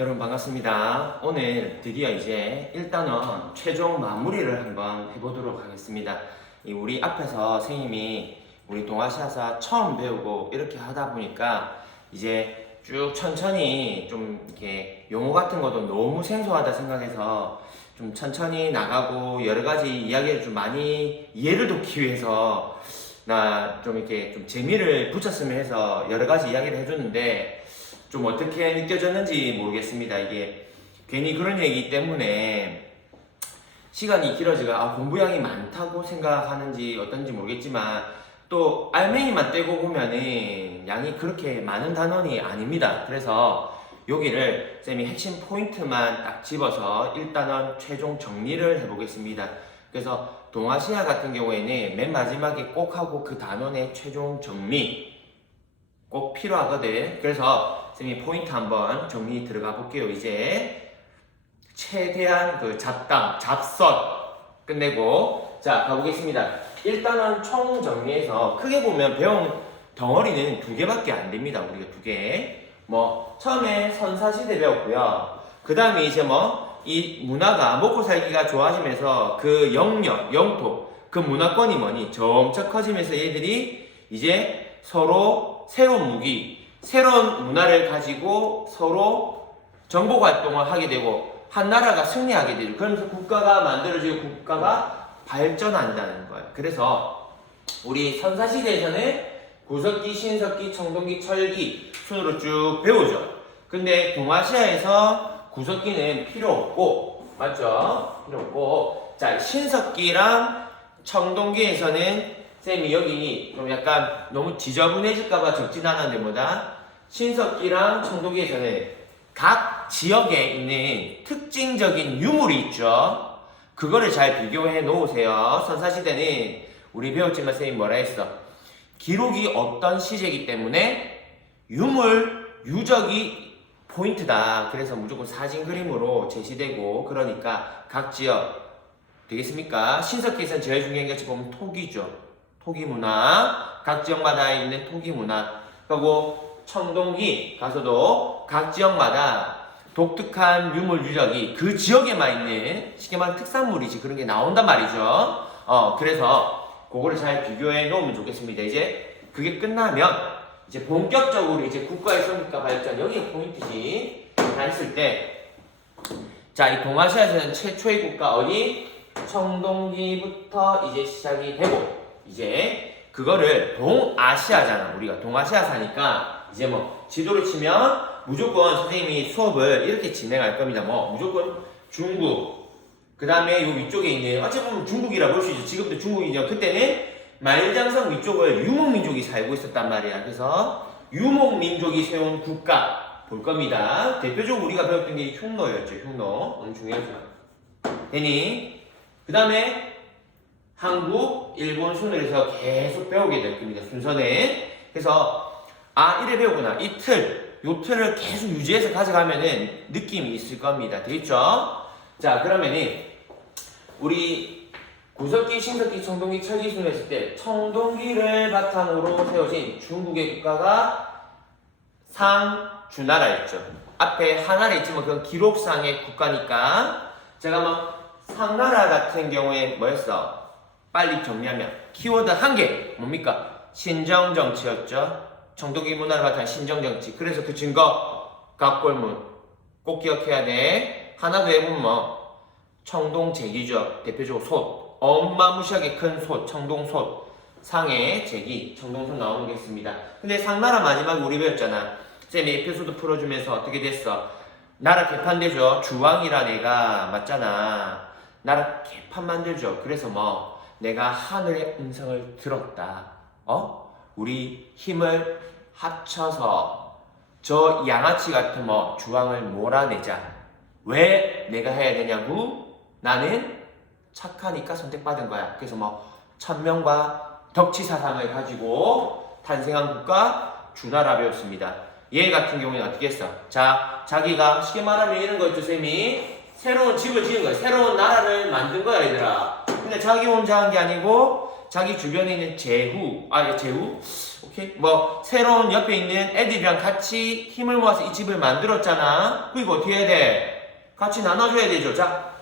여러분 반갑습니다. 오늘 드디어 이제 일단은 최종 마무리를 한번 해보도록 하겠습니다. 우리 앞에서 선생님이 우리 동아시아사 처음 배우고 이렇게 하다 보니까 이제 쭉 천천히 좀 이렇게 용어 같은 것도 너무 생소하다 생각해서 좀 천천히 나가고 여러 가지 이야기를 좀 많이 이해를 돕기 위해서 나 좀 이렇게 좀 재미를 붙였으면 해서 여러 가지 이야기를 해줬는데 좀 어떻게 느껴졌는지 모르겠습니다. 이게 괜히 그런 얘기 때문에 시간이 길어지가 공부량이 많다고 생각하는지 어떤지 모르겠지만 또 알맹이만 떼고 보면은 양이 그렇게 많은 단원이 아닙니다. 그래서 여기를 쌤이 핵심 포인트만 딱 집어서 1단원 최종 정리를 해보겠습니다. 그래서 동아시아 같은 경우에는 맨 마지막에 꼭 하고 그 단원의 최종 정리 꼭 필요하거든. 그래서 쌤이 포인트 한번 정리 들어가 볼게요. 이제 최대한 그 잡선 끝내고 자 가보겠습니다. 일단은 총 정리해서 크게 보면 배운 덩어리는 2개밖에 안 됩니다. 우리가 2개. 뭐 처음에 선사시대 배웠고요. 그 다음에 이제 이 문화가 먹고 살기가 좋아지면서 그 영역, 영토, 그 문화권이 뭐니 점차 커지면서 얘들이 이제 서로 새로운 무기, 새로운 문화를 가지고 서로 정복 활동을 하게 되고 한 나라가 승리하게 되죠. 그러면서 국가가 만들어지고 국가가 발전한다는 거예요. 그래서 우리 선사시대에서는 구석기, 신석기, 청동기, 철기 순으로 쭉 배우죠. 근데 동아시아에서 구석기는 필요 없고, 맞죠? 필요 없고, 자, 신석기랑 청동기에서는 쌤이 여기 좀 약간 너무 지저분해질까봐 적진 않았는데 뭐다? 신석기랑 청동기에서는 각 지역에 있는 특징적인 유물이 있죠. 그거를 잘 비교해 놓으세요. 선사시대는 우리 배웠지만 쌤이 뭐라 했어? 기록이 없던 시제이기 때문에 유물, 유적이 포인트다. 그래서 무조건 사진 그림으로 제시되고 그러니까 각 지역 되겠습니까? 신석기에서는 제일 중요한 게 보면 토기죠. 토기 문화, 각 지역마다 있는 토기 문화. 그리고 청동기 가서도 각 지역마다 독특한 유물 유적이 그 지역에만 있는 쉽게 말하면 특산물이지 그런 게 나온단 말이죠. 그래서 그거를 잘 비교해 놓으면 좋겠습니다. 이제 그게 끝나면 이제 본격적으로 이제 국가의 성립과 발전 여기가 포인트지. 다 했을 때 자, 이 동아시아에서는 최초의 국가 어디? 청동기부터 이제 시작이 되고 이제 그거를 동아시아잖아. 우리가 동아시아사니까 이제 지도를 치면 무조건 선생님이 수업을 이렇게 진행할 겁니다. 무조건 중국 그 다음에 요 위쪽에 있는 어찌 보면 중국이라 볼 수 있죠. 지금도 중국이죠. 그때는 말장성 위쪽을 유목민족이 살고 있었단 말이야. 그래서 유목민족이 세운 국가 볼 겁니다. 대표적으로 우리가 배웠던 게 흉노였죠. 흉노 너무 중요하죠. 되니 그 다음에 한국, 일본 순으로 해서 계속 배우게 될 겁니다. 순서는. 그래서 이래 배우구나. 이 틀, 요 틀을 계속 유지해서 가져가면은 느낌이 있을 겁니다. 되겠죠? 자, 그러면은 우리 구석기, 신석기, 청동기, 철기 순을 했을 때 청동기를 바탕으로 세워진 중국의 국가가 상주나라였죠. 앞에 하나라 있지만 그건 기록상의 국가니까 제가 상나라 같은 경우에 뭐였어? 빨리 정리하면 키워드 1개 뭡니까? 신정정치였죠. 청동기 문화를 바탕 신정정치. 그래서 그 증거 각골문 꼭 기억해야 돼. 하나 더 해보면 청동제기죠. 대표적으로 솥 어마무시하게 큰 솥, 청동솥 상해 제기, 청동솥 나오는 게 있습니다. 근데 상나라 마지막에 우리 배웠잖아. 쌤이 에피소드 풀어주면서 어떻게 됐어? 나라 개판되죠. 주왕이라 내가 맞잖아. 나라 개판 만들죠. 그래서 내가 하늘의 음성을 들었다. 우리 힘을 합쳐서 저 양아치 같은 주왕을 몰아내자. 왜 내가 해야 되냐고? 나는 착하니까 선택받은 거야. 그래서 천명과 덕치 사상을 가지고 탄생한 국가 주나라 배웠습니다. 얘 같은 경우는 어떻게 했어? 자, 자기가 쉽게 말하면 이런 거 있죠, 쌤이. 새로운 집을 지은 거야. 새로운 나라를 만든 거야, 얘들아. 근데 자기 혼자 한 게 아니고 자기 주변에 있는 제후 오케이 뭐 새로운 옆에 있는 애들이랑 같이 힘을 모아서 이 집을 만들었잖아. 그리고 어떻게 해야 돼? 같이 나눠줘야 되죠. 자,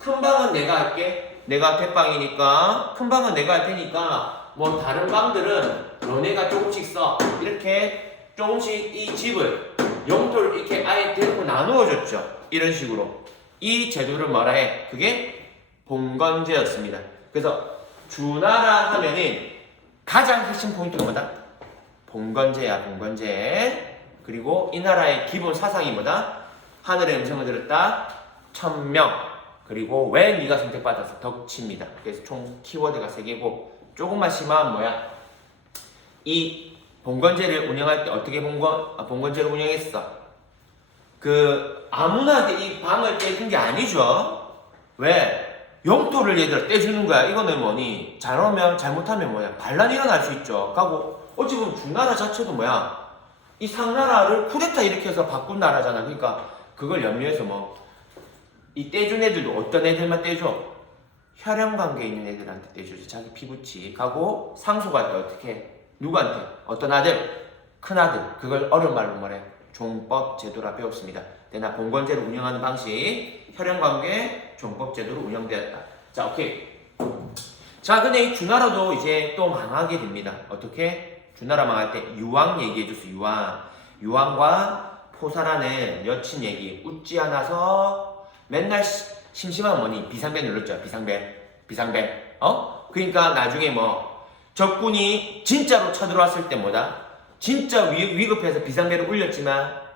큰 방은 내가 할게. 내가 대방이니까 큰 방은 내가 할 테니까 뭐 다른 방들은 너네가 조금씩 써. 이렇게 조금씩 이 집을 영토를 이렇게 아예 대놓고 나누어줬죠. 이런 식으로 이 제도를 뭐라 해? 그게 봉건제였습니다. 그래서 주나라 하면은 가장 핵심 포인트가 뭐다? 봉건제야, 봉건제. 그리고 이 나라의 기본 사상이 뭐다? 하늘의 음성을 들었다, 천명. 그리고 왜 네가 선택받아서 덕치입니다. 그래서 총 키워드가 3개고 조금만 심하면 뭐야? 이 봉건제를 운영할 때 어떻게 봉건제를 운영했어? 아무나 이 방을 떼준 게 아니죠. 왜? 영토를 얘들아 떼주는 거야. 이거는 뭐니? 잘못하면 뭐야? 반란이 일어날 수 있죠. 가고 어찌 보면 중나라 자체도 뭐야? 이 상나라를 쿠데타 일으켜서 바꾼 나라잖아. 그러니까 그걸 염려해서 이 떼준 애들도 어떤 애들만 떼줘? 혈연관계에 있는 애들한테 떼주지. 자기 피부치. 가고 상속할 때 어떻게 해? 누구한테? 어떤 아들? 큰아들. 그걸 어려운 말로 뭐래? 종법 제도라 배웠습니다. 내가 봉건제를 운영하는 방식, 혈연관계, 종법 제도로 운영되었다. 자, 오케이. 자, 근데 이 주나라도 이제 또 망하게 됩니다. 어떻게? 주나라 망할 때 유왕 얘기해줬어. 유왕과 포사라는 여친 얘기 웃지 않아서 맨날 심심한 뭐니? 비상벨 눌렀죠. 비상벨. 그러니까 나중에 적군이 진짜로 쳐들어왔을 때 뭐다? 진짜 위급해서 비상벨을 울렸지만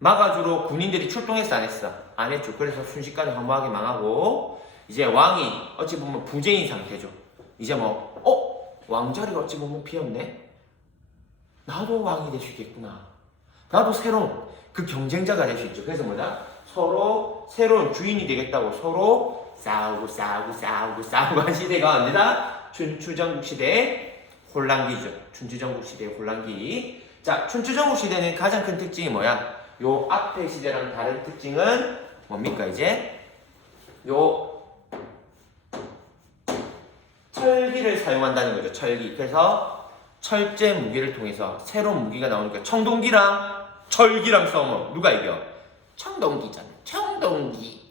막아주러 군인들이 출동했어, 안 했어? 안 했죠. 그래서 순식간에 허무하게 망하고 이제 왕이 어찌 보면 부재인 상태죠. 이제 왕자리가 어찌 보면 비었네? 나도 왕이 될 수 있겠구나. 나도 새로운 그 경쟁자가 될 수 있죠. 그래서 뭐다? 서로 새로운 주인이 되겠다고 서로 싸우고 한 시대가 언제다? 춘추전국 시대의 혼란기죠. 춘추전국 시대의 혼란기. 자, 춘추전국 시대는 가장 큰 특징이 뭐야? 요 앞에 시대랑 다른 특징은 뭡니까? 이제 요 철기를 사용한다는 거죠. 철기. 그래서 철제 무기를 통해서 새로운 무기가 나오니까 청동기랑 철기랑 싸우면 누가 이겨? 청동기잖아.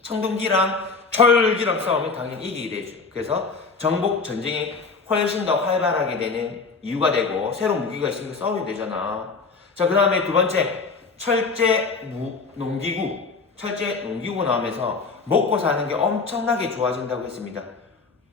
청동기랑 철기랑 싸우면 당연히 이기게 되죠. 그래서 정복 전쟁이 훨씬 더 활발하게 되는 이유가 되고 새로운 무기가 있으니까 싸우게 되잖아. 자, 그 다음에 두 번째 철제 농기구 나오면서 먹고 사는 게 엄청나게 좋아진다고 했습니다.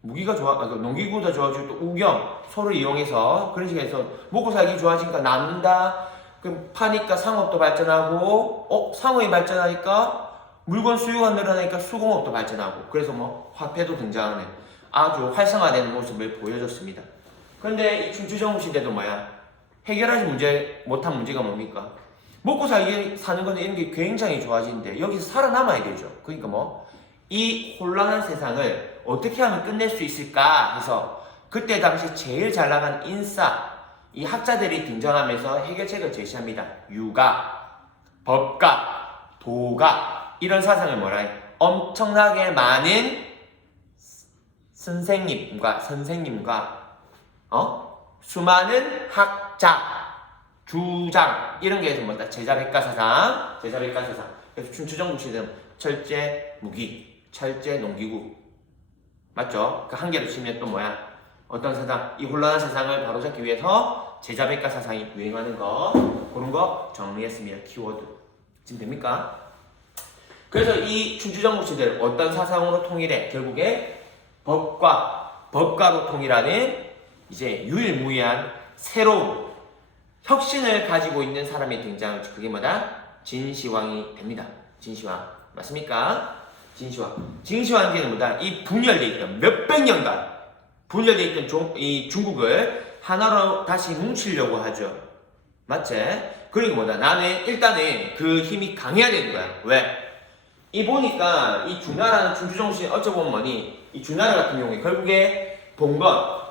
농기구도 좋아지고 또 우경 서로 이용해서 그런 식으로 해서 먹고 살기 좋아지니까 남는다. 그럼 파니까 상업도 발전하고 상업이 발전하니까 물건 수요가 늘어나니까 수공업도 발전하고 그래서 화폐도 등장하는 아주 활성화되는 모습을 보여줬습니다. 그런데 이 춘추전국 시대도 해결하지 못한 문제가 뭡니까? 먹고 사는 거는 이런 게 굉장히 좋아지는데 여기서 살아남아야 되죠. 그러니까 이 혼란한 세상을 어떻게 하면 끝낼 수 있을까 해서 그때 당시 제일 잘 나간 이 학자들이 등장하면서 해결책을 제시합니다. 유가, 법가, 도가 이런 사상을 엄청나게 많은 선생님과 수많은 학자 주장 이런 게 해서 제자백가 사상. 그래서 춘추전국 시대는 철제 무기, 철제 농기구 맞죠? 그 한 개로 치면 또 어떤 세상, 이 혼란한 세상을 바로잡기 위해서 제자백가 사상이 유행하는 거 그런 거 정리했습니다. 키워드 지금 됩니까? 그래서 이 춘추전국 시대를 어떤 사상으로 통일해? 결국에 법가로 통일하는 이제 유일무이한 새로운 혁신을 가지고 있는 사람이 등장하죠. 그게 진시황이 됩니다. 진시황 맞습니까? 진시황제는 이 분열되어 있던 몇백 년간 분열되어 있던 이 중국을 하나로 다시 뭉치려고 하죠. 맞지? 그리고 나는 일단은 그 힘이 강해야 되는 거야. 왜? 보니까 이 주나라는 춘추전국시 어쩌보면 이 주나라 같은 경우에 결국에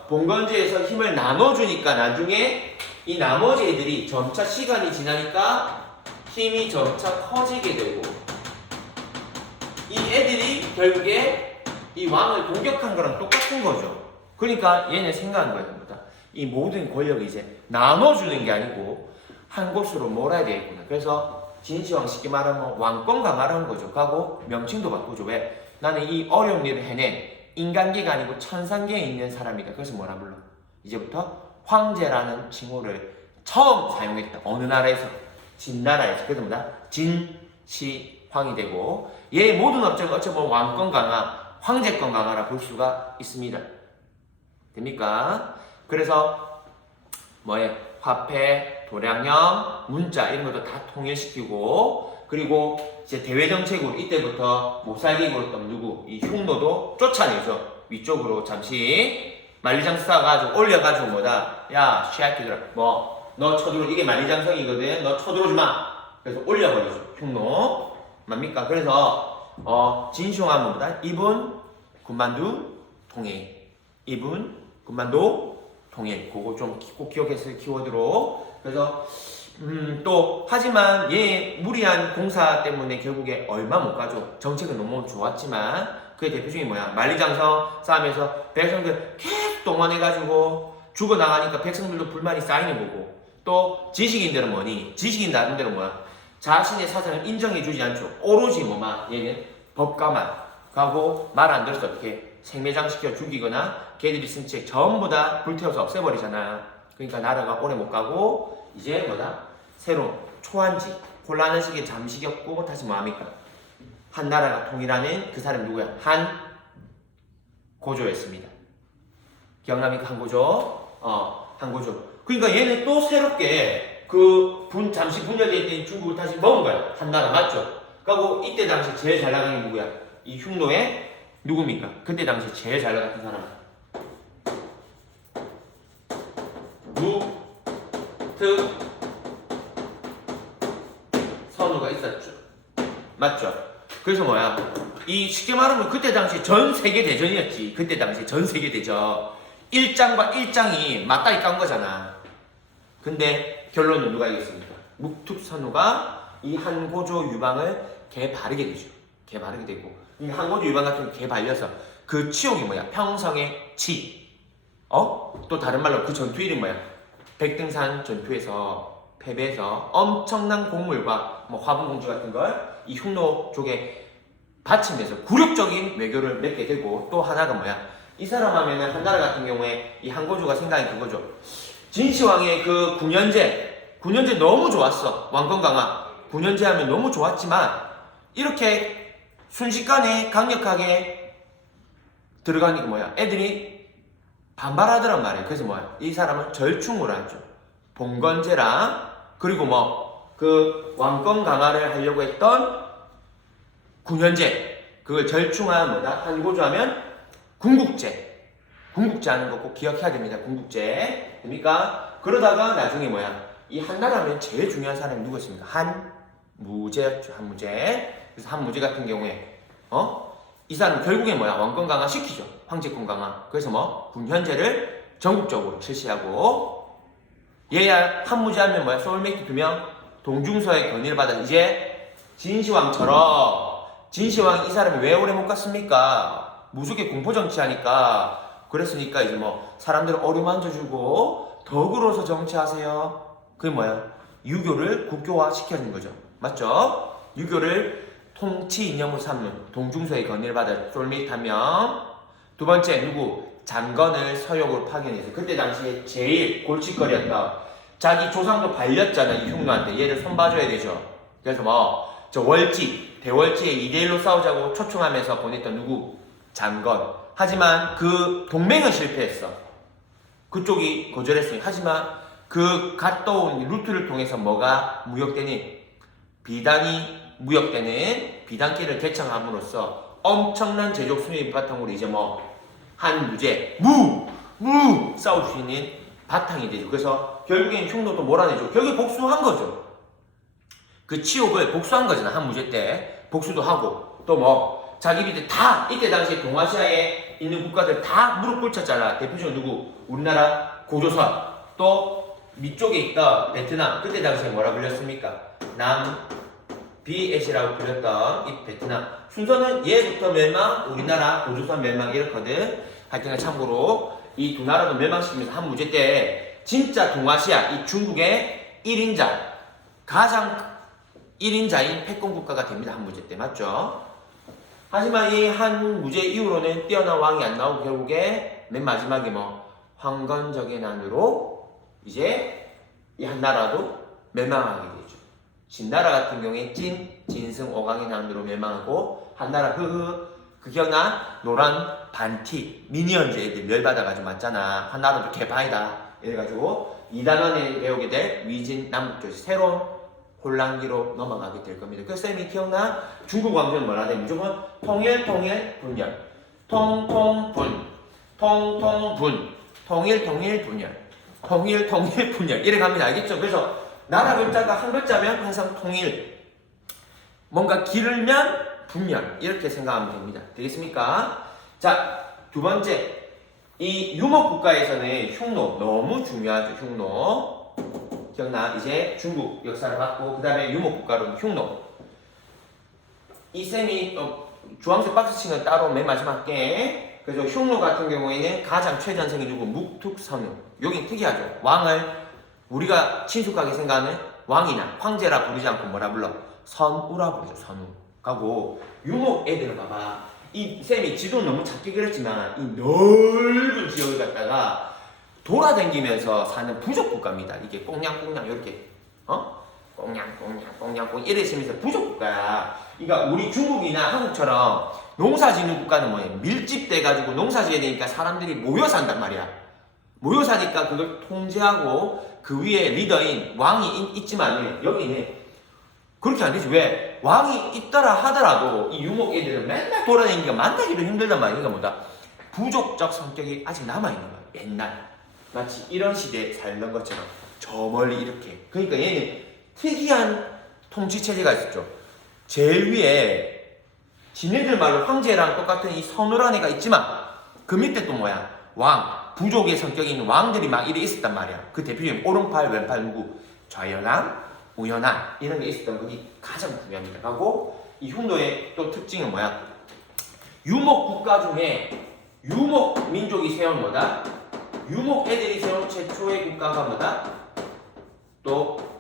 봉건제에서 힘을 나눠주니까 나중에 이 나머지 애들이 점차 시간이 지나니까 힘이 점차 커지게 되고 이 애들이 결국에 이 왕을 공격한 거랑 똑같은 거죠. 그러니까 얘는 생각한 거야. 뭐다. 이 모든 권력을 이제 나눠주는 게 아니고 한 곳으로 몰아야 되겠구나. 그래서 진시황 쉽게 말하면 왕권 강화를 한 거죠. 하고 명칭도 바꾸죠. 왜? 나는 이 어려운 일을 해낸 인간계가 아니고 천상계에 있는 사람이다. 그래서 뭐라 불러? 이제부터 황제라는 칭호를 처음 사용했다. 어느 나라에서? 진나라에서. 그래서 뭐다? 진시황이 되고 얘의 모든 업적은 어찌 보면 왕권 강화, 황제권 강화라 볼 수가 있습니다. 됩니까? 그래서 뭐에 화폐, 도량형, 문자 이런 것도 다 통일시키고 그리고 이제 대외 정책으로 이때부터 못 살게 굴었던 누구? 이 흉노도 쫓아내죠. 위쪽으로 잠시 만리장성 가지고 올려가지고 뭐다? 야, 시아키들아, 뭐 너 쳐들어 이게 만리장성이거든. 너 쳐들어오지 마. 그래서 올려버리죠. 흉노 뭡니까? 그래서 진시황하면 뭐다? 이분 군만두 통일. 이분 군만도 통일. 그거 좀 꼭 기억했어요. 키워드로. 그래서 또 하지만 얘 무리한 공사 때문에 결국에 얼마 못 가죠. 정책은 너무 좋았지만 그의 대표 중에 뭐야? 만리장성 싸움에서 백성들 계속 동원해가지고 죽어나가니까 백성들도 불만이 쌓이는 거고 또 지식인들은 뭐니? 지식인 나름대로 뭐야? 자신의 사상을 인정해주지 않죠. 오로지 뭐만 얘는 법가만 가고 말 안 들어서 어떻게 생매장시켜 죽이거나 걔들이 쓴 책 전부 다 불태워서 없애버리잖아. 그러니까 나라가 오래 못 가고 이제 뭐다? 새로운 초한지 혼란한 시기에 잠시 겪고 다시 뭐합니까? 한 나라가 통일하는 그 사람이 누구야? 한 고조였습니다. 기억납니까? 한 고조? 한 고조. 그러니까 얘는 또 새롭게 잠시 분열되어 있던 중국을 다시 먹은 거야. 한 나라 맞죠? 그리고 이때 당시 제일 잘 나가는 게 누구야? 이 흉노의 누굽니까? 그때 당시 제일 잘 나갔던 사람. 선우가 있었죠. 맞죠? 그래서 뭐야? 이 쉽게 말하면 그때 당시 전 세계 대전이었지. 그때 당시 전 세계 대전. 일장과 일장이 맞다이 깐 거잖아. 근데 결론은 누가 이겼습니까? 묵툭선우가 이 한고조 유방을 개바르게 되죠. 개바르게 되고 이 한고조 유방 같은 개 발려서 그 치욕이 뭐야? 평성의 치. 또 다른 말로 그 전투 이름 뭐야? 백등산 전투에서 패배해서 엄청난 곡물과 뭐 화분공주 같은 걸 이 흉노 쪽에 바치면서 굴욕적인 외교를 맺게 되고 또 하나가 뭐야? 이 사람 하면은 한나라 같은 경우에 이 한고조가 생각이 그거죠. 진시황의 그 9년제 너무 좋았어. 왕권 강화 9년제 하면 너무 좋았지만 이렇게 순식간에 강력하게 들어가니까 뭐야? 애들이 반발하더란 말이에요. 그래서 뭐야? 이 사람은 절충을 하죠. 봉건제랑 그리고 뭐 그 왕권 강화를 하려고 했던 9년제 그걸 절충한 뭐다? 한고조하면 궁국제. 궁국제 하는 거 꼭 기억해야 됩니다. 궁국제. 됩니까? 그러다가 나중에 뭐야? 이 한나라면 제일 중요한 사람이 누구였습니까? 한무제였죠. 한무제. 그래서 한무제 같은 경우에 이 사람 결국에 뭐야? 왕권 강화 시키죠. 황제권 강화. 그래서 뭐 군현제를 전국적으로 실시하고 얘야 한무제 하면 뭐야? 소울메이트 2명 동중서에 건의를 받아 이제 진시황처럼 진시황 이 사람이 왜 오래 못 갔습니까? 무속의 공포정치하니까 그랬으니까 이제 뭐 사람들 어루만져주고 덕으로서 정치하세요. 그게 뭐야? 유교를 국교화 시켜준 거죠. 맞죠? 유교를 통치 이념으로 삼는 동중서에 건의를 받아 솔메이트 한 명. 두 번째 누구? 장건을 서역으로 파견해서 그때 당시에 제일 골칫거리였다. 자기 조상도 발렸잖아 이 흉노한테. 얘를 손봐줘야 되죠. 그래서 뭐 저 월지 대월지에 2대1로 싸우자고 초청하면서 보냈던 누구? 장건. 하지만 그 동맹은 실패했어. 그쪽이 거절했으니. 하지만 그 갔다 온 루트를 통해서 뭐가 무역되니? 비단이 무역되는 비단길을 개창함으로써 엄청난 제족 수입 바탕으로 이제 뭐 한무제 싸울 수 있는 바탕이 되죠. 그래서 결국엔 흉노도 몰아내죠. 결국에 복수한 거죠. 그 치욕을 복수한 거잖아. 한무제 때 복수도 하고 또 뭐 자기들이 다 이때 당시에 동아시아에 있는 국가들 다 무릎 꿇쳤잖아. 대표적으로 누구? 우리나라 고조선 또 밑쪽에 있던 베트남. 그때 당시에 뭐라 불렸습니까? 비엣이라고 불렸던 이 베트남. 순서는 얘부터 멸망, 우리나라 고조선 멸망 이렇거든. 하여튼 참고로 이 두 나라도 멸망시키면서 한 무제 때 진짜 동아시아 이 중국의 1인자 가장 1인자인 패권국가가 됩니다. 한 무제 때 맞죠? 하지만 이 한 무제 이후로는 뛰어난 왕이 안 나오고 결국에 맨 마지막에 뭐 황건적의 난으로 이제 이 한 나라도 멸망하게 되죠. 진나라 같은 경우에 진승 오강의 난으로 멸망하고 한나라 그 기억나? 노란 반티 미니언즈 애들 멸받아가지고 맞잖아. 한나라도 개판이다 이래가지고 2단원에 배우게 될 위진 남북조시 새로운 혼란기로 넘어가게 될 겁니다. 그 쌤이 기억나? 중국 왕조는 뭐라 돼? 무조건 통일 분열 통통분 통일 분열 이래 갑니다. 알겠죠? 그래서 나라 글자가 한 글자면 항상 통일 뭔가 길면 분열 이렇게 생각하면 됩니다. 되겠습니까? 자, 두 번째 이 유목국가에서는 흉노 너무 중요하죠. 흉노 기억나? 이제 중국 역사를 받고 그 다음에 유목국가로는 흉노 이 쌤이 주황색 박스 친 건 따로 맨 마지막 할게. 그래서 흉노 같은 경우에는 가장 최전성이 누구? 묵툭선우. 여기 특이하죠. 왕을 우리가 친숙하게 생각하는 왕이나 황제라 부르지 않고 뭐라 불러? 선우라 부르죠. 선우. 가고 유목 애들은 봐봐. 이 쌤이 지도는 너무 작게 그렸지만 이 넓은 지역을 갖다가 돌아다니면서 사는 부족국가입니다. 이게 꽁냥꽁냥 이렇게 꽁냥 이래 있으면서 부족국가야. 그러니까 우리 중국이나 한국처럼 농사 짓는 국가는 뭐예요? 밀집돼가지고 농사 지어야 되니까 사람들이 모여 산단 말이야. 모여 사니까 그걸 통제하고 그 위에 리더인 왕이 있지만 여기는 그렇게 안 되지. 왜? 왕이 있더라 하더라도 이 유목 애들은 맨날 돌아다니니까 만나기도 힘들단 말이야. 그러니까 뭐다? 부족적 성격이 아직 남아있는 거야. 옛날 마치 이런 시대에 살던 것처럼 저 멀리 이렇게. 그러니까 얘는 특이한 통치체제가 있었죠. 제일 위에 지네들 말로 황제랑 똑같은 이 선우란 애가 있지만 그 밑에 또 뭐야? 왕, 부족의 성격이 있는 왕들이 막 이래 있었단 말이야. 그 대표적인 오른팔, 왼팔 누구? 좌연왕, 우연왕 이런 게 있었던 것이 가장 중요합니다. 하고 이 흉노의 또 특징은 뭐야? 유목 국가 중에 유목 민족이 세운 뭐다? 유목 애들이 세운 최초의 국가가 뭐다? 또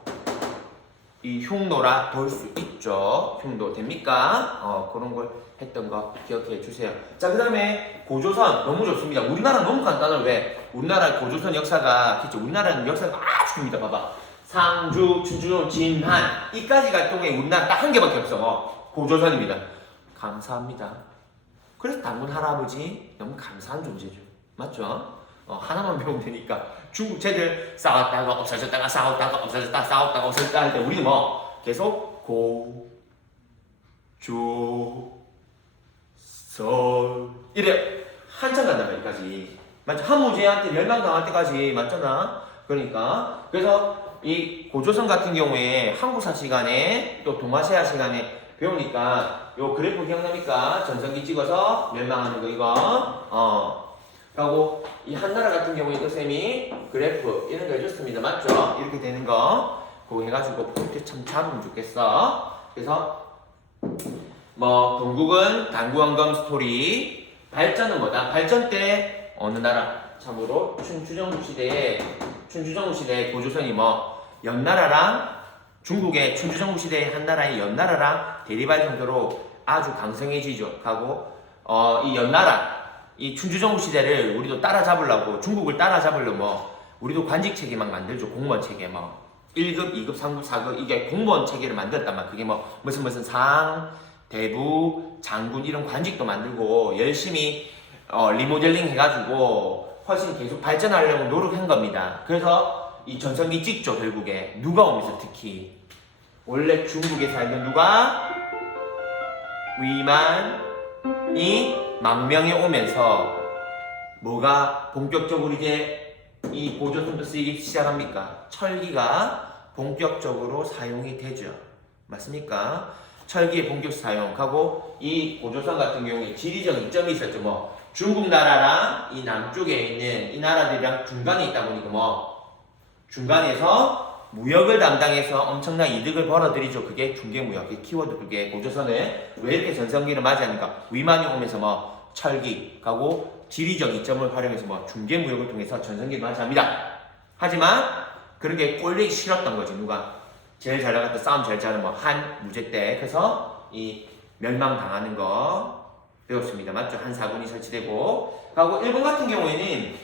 이 흉노라 볼 수 있죠. 흉노 됩니까? 그런 걸 했던 거 기억해 주세요. 자, 그 다음에 고조선 너무 좋습니다. 우리나라 너무 간단해. 왜? 우리나라 고조선 역사가 그렇죠. 우리나라는 역사가 아주 깁니다. 봐봐. 상주, 춘추, 진한 이까지 갈 동에 우리나라 딱 한 개밖에 없어. 고조선입니다. 감사합니다. 그래서 당군 할아버지 너무 감사한 존재죠. 맞죠? 하나만 배우면 되니까. 중국 쟤들 싸웠다가 없어졌다가 싸웠다가 없어졌다가 싸웠다가 없어졌다 할 때 우리는 뭐 계속 고조선 이래 한참 간단 말이까지. 맞죠? 한무제한테 멸망당할 때까지 맞잖아. 그러니까 그래서 이 고조선 같은 경우에 한국사 시간에 또 동아시아 시간에 배우니까 요 그래프 기억납니까? 전성기 찍어서 멸망하는 거 이거 하고 이 한나라 같은 경우에 그 쌤이 그래프 이런 거 해줬습니다. 맞죠? 이렇게 되는 거 그거 해가지고 포인트 참 잡으면 좋겠어. 그래서 뭐 건국은 당구원검 스토리 발전은 뭐다? 발전 때 어느 나라? 참고로 춘추전국 시대에 고조선이 뭐 연나라랑 중국의 춘추전국 시대의 한나라의 연나라랑 대립할 정도로 아주 강성해지죠. 하고 이 연나라 이 춘추전국 시대를 우리도 따라잡으려고 중국을 따라잡으려고 뭐 우리도 관직 체계 막 만들죠. 공무원 체계 뭐 1급, 2급, 3급, 4급 이게 공무원 체계를 만들었단 말이야. 그게 뭐 무슨 상, 대부, 장군 이런 관직도 만들고 열심히 리모델링 해가지고 훨씬 계속 발전하려고 노력한 겁니다. 그래서 이 전성기 찍죠. 결국에 누가 오면서 특히 원래 중국에 살던 누가 위만이 망명에 오면서 뭐가 본격적으로 이제 이 고조선도 쓰이기 시작합니까? 철기가 본격적으로 사용이 되죠. 맞습니까? 철기의 본격 사용하고 이 고조선 같은 경우에 지리적 이점이 있었죠. 뭐 중국 나라랑 이 남쪽에 있는 이 나라들이랑 중간에 있다 보니까 뭐 중간에서 무역을 담당해서 엄청난 이득을 벌어들이죠. 그게 중개무역, 키워드 그게 고조선을 왜 이렇게 전성기를 맞이하니까 위만이 오면서 뭐 철기, 가고 지리적 이점을 활용해서 뭐 중계무역을 통해서 전성기를 맞이합니다. 하지만 그렇게 꼴리기 싫었던 거지. 누가 제일 잘 나갔던 싸움 제일 잘하는 뭐 한 무제 때. 그래서 이 멸망당하는 거 배웠습니다. 맞죠? 한 사군이 설치되고. 하고 일본 같은 경우에는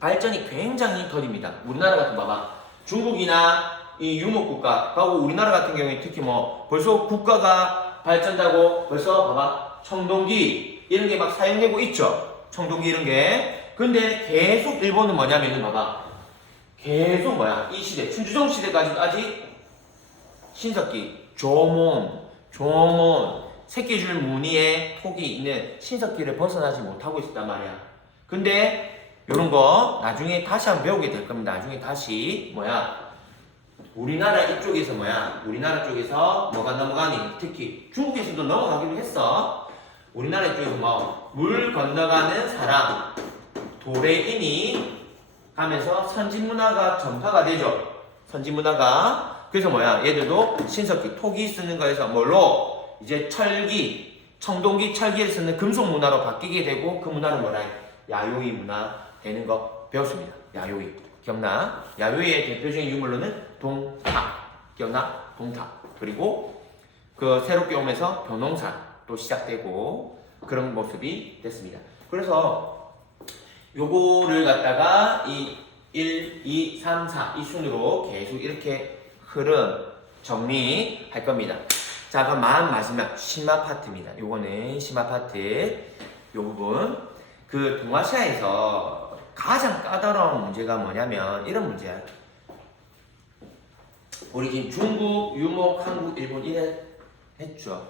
발전이 굉장히 더딥니다. 우리나라 같은 봐봐. 중국이나 이 유목국가, 하고 우리나라 같은 경우에 특히 뭐 벌써 국가가 발전하고 벌써 봐봐. 청동기 이런 게 막 사용되고 있죠. 청동기 이런 게. 근데 계속 일본은 뭐냐면은 봐봐. 계속 뭐야? 이 시대, 춘추종 시대까지도 아직 신석기, 조몬, 새끼줄 무늬의 톡이 있는 신석기를 벗어나지 못하고 있었단 말이야. 근데 요런 거 나중에 다시 한번 배우게 될 겁니다. 나중에 다시 뭐야? 우리나라 이쪽에서 뭐야? 우리나라 쪽에서 뭐가 넘어가니? 특히 중국에서도 넘어가기로 했어. 우리나라 이쪽에서 뭐 물 건너가는 사람, 도레인이 하면서 선진문화가 전파가 되죠. 선진문화가. 그래서 뭐야? 얘들도 신석기, 토기 쓰는 거에서 뭘로? 이제 철기, 청동기, 철기를 쓰는 금속 문화로 바뀌게 되고 그 문화는 뭐라 해? 야요이 문화 되는 거 배웠습니다. 야요이. 기억나? 야요이의 대표적인 유물로는 동탁. 기억나? 동탁. 그리고 그 새롭게 오면서 벼농사 또 시작되고 그런 모습이 됐습니다. 그래서 요거를 갖다가 이 1, 2, 3, 4 이 순으로 계속 이렇게 흐름 정리할 겁니다. 자, 그럼 마지막 심화 파트입니다. 요거는 심화 파트 요 부분. 그 동아시아에서 가장 까다로운 문제가 뭐냐면 이런 문제야. 우리 지금 중국, 유목, 한국, 일본 이래 했죠.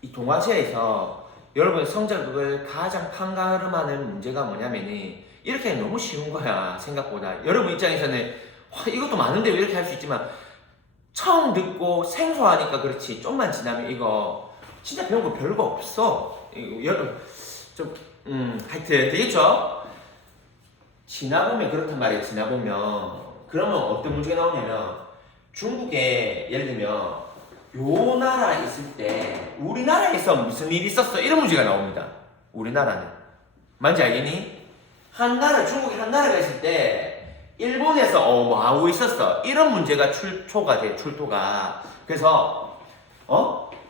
이 동아시아에서 여러분 성장국을 가장 판가름하는 문제가 뭐냐면은 이렇게 너무 쉬운 거야. 생각보다. 여러분 입장에서는 와, 이것도 많은데 왜 이렇게 할 수 있지만 처음 듣고 생소하니까 그렇지. 좀만 지나면 이거 진짜 배운 거 별거 없어. 여러분 좀 하여튼 되겠죠? 지나보면 그렇단 말이에요. 지나보면 그러면 어떤 문제가 나오냐면 중국에 예를 들면 요 나라 있을 때 우리나라에서 무슨 일이 있었어 이런 문제가 나옵니다. 우리나라는 뭔지 알겠니? 한 나라 중국에 한 나라가 있을 때 일본에서 뭐 하고 있었어 이런 문제가 출토가 돼. 출토가. 그래서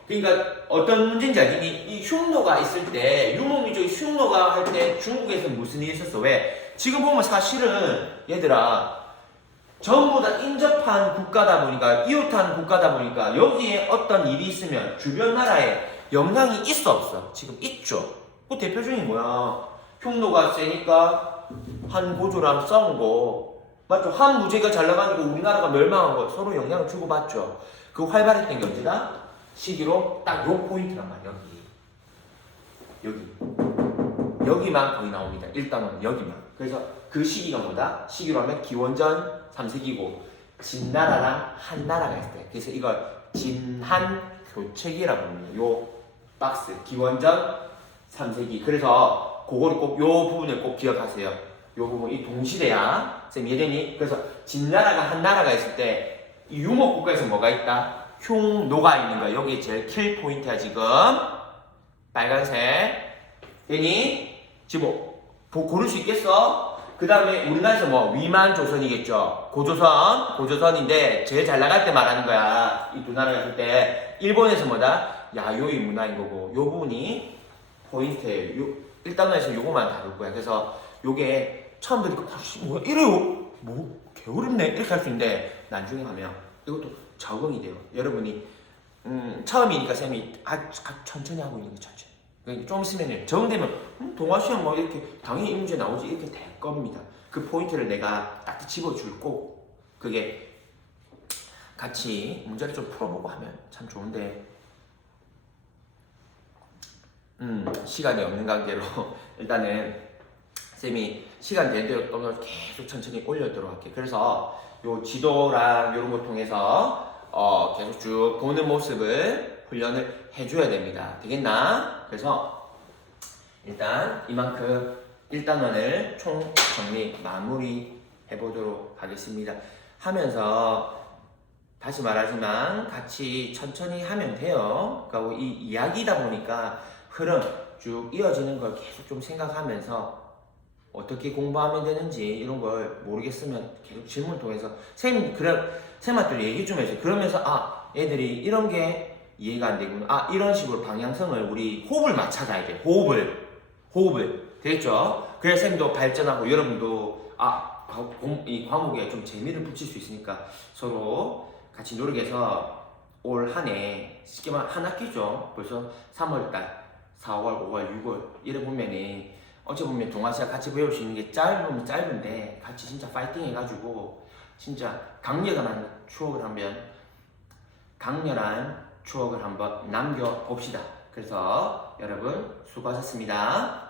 그러니까 어떤 문제인지 알겠니? 이 흉노가 있을 때 유목민족이 흉노가 할 때 중국에서 무슨 일이 있었어. 왜? 지금 보면 사실은 얘들아 전부 다 인접한 국가다 보니까 이웃한 국가다 보니까 여기에 어떤 일이 있으면 주변 나라에 영향이 있어 없어? 지금 있죠. 그 대표적인 뭐야? 흉노가 세니까 한 고조랑 싸운 거 맞죠? 한 무제가 잘 나가니까 우리나라가 멸망한 거 서로 영향을 주고받죠. 그 활발했던 게 언제다? 시기로 딱 요 포인트란 말이야. 여기만 거의 나옵니다. 일단은 여기만. 그래서 그 시기가 뭐다? 시기로 하면 기원전 3세기고 진나라랑 한나라가 있을 때. 그래서 이걸 진한 교체기라고 합니다. 요 박스 기원전 3세기. 그래서 그거를 꼭 요 부분을 꼭 기억하세요. 요 부분 이 동시대야. 쌤 이해되니? 그래서 진나라가 한나라가 있을 때 이 유목 국가에서 뭐가 있다? 흉노가 있는 거야. 여기 제일 킬 포인트야 지금. 빨간색. 되니? 지금 고를 수 있겠어? 그 다음에 우리나라에서 뭐 위만 조선이겠죠. 고조선인데 제일 잘 나갈 때 말하는 거야. 이 두 나라가 있을 때 일본에서 뭐다? 야요이 문화인 거고 요 부분이 포인트예요. 일단에서 요거만 다룰 거야. 그래서 요게 처음 들으니까 뭐야 이래요? 뭐 개어렵네 이렇게 할 수 있는데 나중에 하면 이것도 적응이 돼요. 여러분이 처음이니까 쌤이 천천히 하고 있는 게 천천히. 좀 있으면 적응되면 동아시아 뭐 이렇게 당연히 이 문제 나오지 이렇게 될 겁니다. 그 포인트를 내가 딱 집어줄 거고 그게 같이 문제를 좀 풀어보고 하면 참 좋은데 시간이 없는 관계로 일단은 쌤이 시간 되는 대로 또 계속 천천히 올려도록 할게요. 그래서 요 지도랑 이런 거 통해서 계속 쭉 보는 모습을 훈련을 해줘야 됩니다. 되겠나? 그래서 일단 이만큼 1단원을 총 정리 마무리 해보도록 하겠습니다. 하면서 다시 말하지만 같이 천천히 하면 돼요. 그러니까 이 이야기다 보니까 흐름 쭉 이어지는 걸 계속 좀 생각하면서 어떻게 공부하면 되는지 이런 걸 모르겠으면 계속 질문 통해서 쌤한테 얘기 좀 해주세요. 그러면서 애들이 이런 게 이해가 안 되구나. 이런 식으로 방향성을 우리 호흡을 맞춰가야 돼. 호흡을 되겠죠? 그래야 쌤도 발전하고 여러분도 이 과목에 좀 재미를 붙일 수 있으니까 서로 같이 노력해서 올 한 해 쉽게 말하면 한 학기죠. 벌써 3월달, 4월, 5월, 6월 이래 보면은 어찌 보면 동아시아 같이 배울 수 있는 게 짧으면 짧은데 같이 진짜 파이팅 해가지고 진짜 강렬한 추억을 한번 남겨봅시다. 그래서 여러분 수고하셨습니다.